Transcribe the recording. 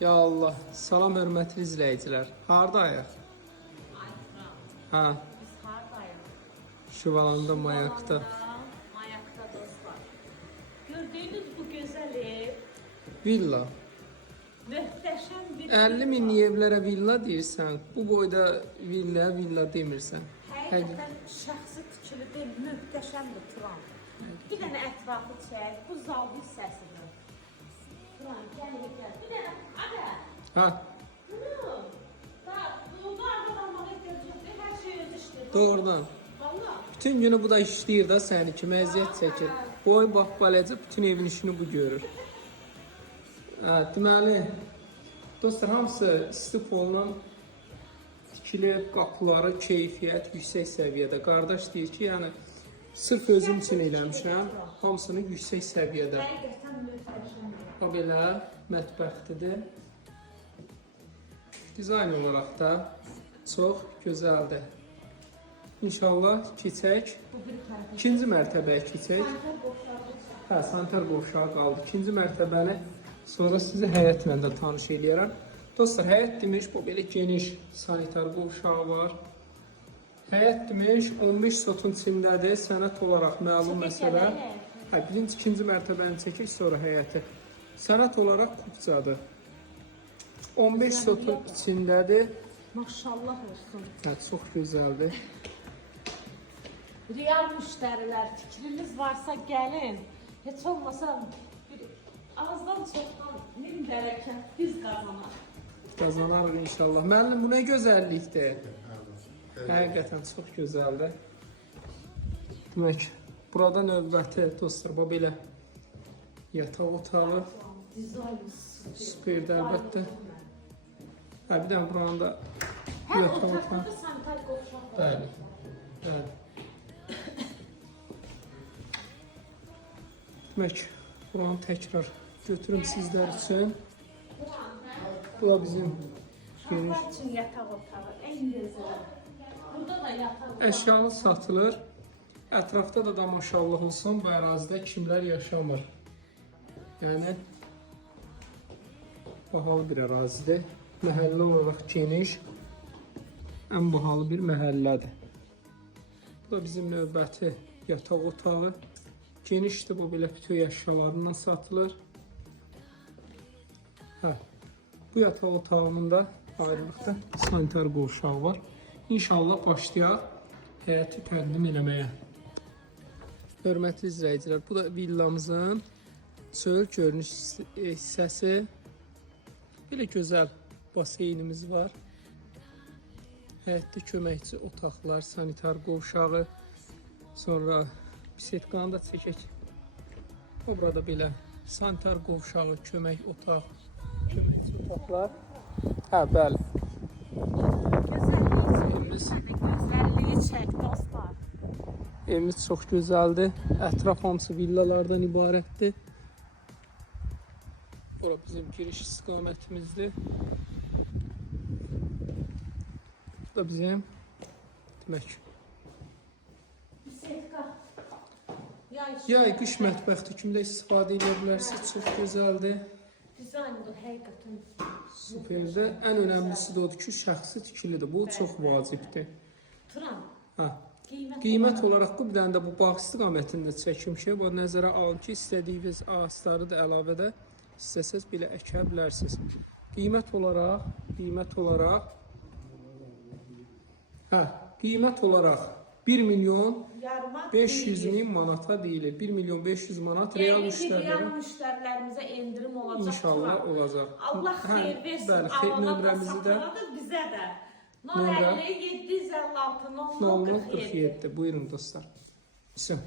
Ya Allah, salam hörmətli izləyicilər. Hardayıq? Ha, Biz hardayıq? Şivalanda Mayakda. Mayakda dostlar. Gördüğünüz bu güzel ev, Villa. möhtəşəm bir 50 minlik evlərə villa deyirsən, bu boyda villa demirsən. Həqiqətən şəxsi tikili deyil, möhtəşəmdir Turan. Bir dənə ətrafı çək, bu zal hissəsidir. Turan, gəl. Bir dənə, ada. Ha, Durun. Doğru arqalanmağa ehtiyac yoxdur, hər şey öz işdir. doğrudan. Valla. Bütün günü bu da işləyir da səni kimi əziyyət çəkir. Boy bax balacı bütün evin işini bu görür. Deməli, dostlar hamısı stipolla tikili qapıları, keyfiyyət yüksək səviyyədə. Qardaş deyir ki, yəni sırf özüm üçün eləmişəm, hamısını yüksək səviyyədə. Həqiqətən möhtəşəmdir. Ha belə mətbəxtidir. Dizayn olaraq da çox gözəldir. İnşallah keçək. Bu bir tərəfə. İkinci mərtəbəyə keçək. Sanitar boşaldı. Hə, sanitar qovşağı qaldı. İkinci mərtəbəni sonra sizi həyətlə də tanış eləyərəm. Dostlar, həyət demiş, bu belə geniş sanitar qovşağı var. Həyət demiş, 15 sotun içindədir. Sənət olaraq məlum məsələ. Hə, birinci, ikinci mərtəbəni çəkək, sonra həyəti. Sənət olaraq kupcadır. 15 sotun içindədir. Maşallah olsun. Hə, çox gözəldir. Real müştərilər, fikriniz varsa gəlin. Heç olmasa bir azdan çoxdan min bərəkət biz qazanaq. Qazanarıq inşallah. Müəllim, bu nə gözəllikdir. Həqiqətən çox gözəldir. Demək, burada növbəti dostlar, bu belə yataq otağı. Dizayn Superdir əlbəttə. Hə, bir dənə buranın da Hə, yataq otağı. otaqda sanitar qovşaq var. Bəli, bəli. Demək, buranı təkrar götürüm sizlər üçün. Bu da bizim geniş Uşaqlar üçün yataq otağı, en gözəl. Burada da yataq otağı. əşyalı satılır. Ətrafda da maşallah olsun, bu ərazidə kimlər yaşamır. Yəni, bahalı bir ərazidir. Məhəllə olaraq geniş, ən bahalı bir məhəllədir. Bu da bizim növbəti yataq otağı. Genişdir, bu belə bütün əşyalarından satılır. Hə, bu yataq otağının da ayrılıqda sanitar qovşağı var. İnşallah başlayaq həyəti təqdim eləməyə. Hörmətli izləyicilər, bu da villamızın çöl görünüş hissəsi. Belə gözəl baseynimiz var. Həyətdə köməkçi otaqlar, sanitar qovşağı. Sonra bisetkanı da çəkək. Burada belə sanitar qovşağı, kömək otaq, köməkçi otaqlar. Hə, bəli. Gözəlliyi çək dostlar. Evimiz çox gözəldir. Ətraf hamısı villalardan ibarətdir. Bura bizim giriş istiqamətimizdir. Bu da bizim demək yay qış mətbəxti kimi də istifadə edə bilərsiniz. Çox gözəldir. Dizayndır həqiqətən. Superdir. Ən önəmlisi də odur ki, şəxsi tikilidir. Bu çox vacibdir. Turan, Hə. qiymət Qiymət olaraq bu bir dənə də bu bağ istiqamətində çəkmişik. Bu nəzərə alın ki, istədiyiniz ağacları da əlavədə istəsəz belə əkə bilərsiniz. Qiymət olaraq qiymət olaraq 1 milyon yarıma 500 min manata deyilir. 1 milyon 500 manat real müştərilərə müştərilərimizə endirim olacaq. inşallah Turan. olacaq. Allah xeyir versin. Bəli, Alana nömrəmizi də bizə də. Nömrə 050 756 00 0047. Buyurun dostlar. Bizim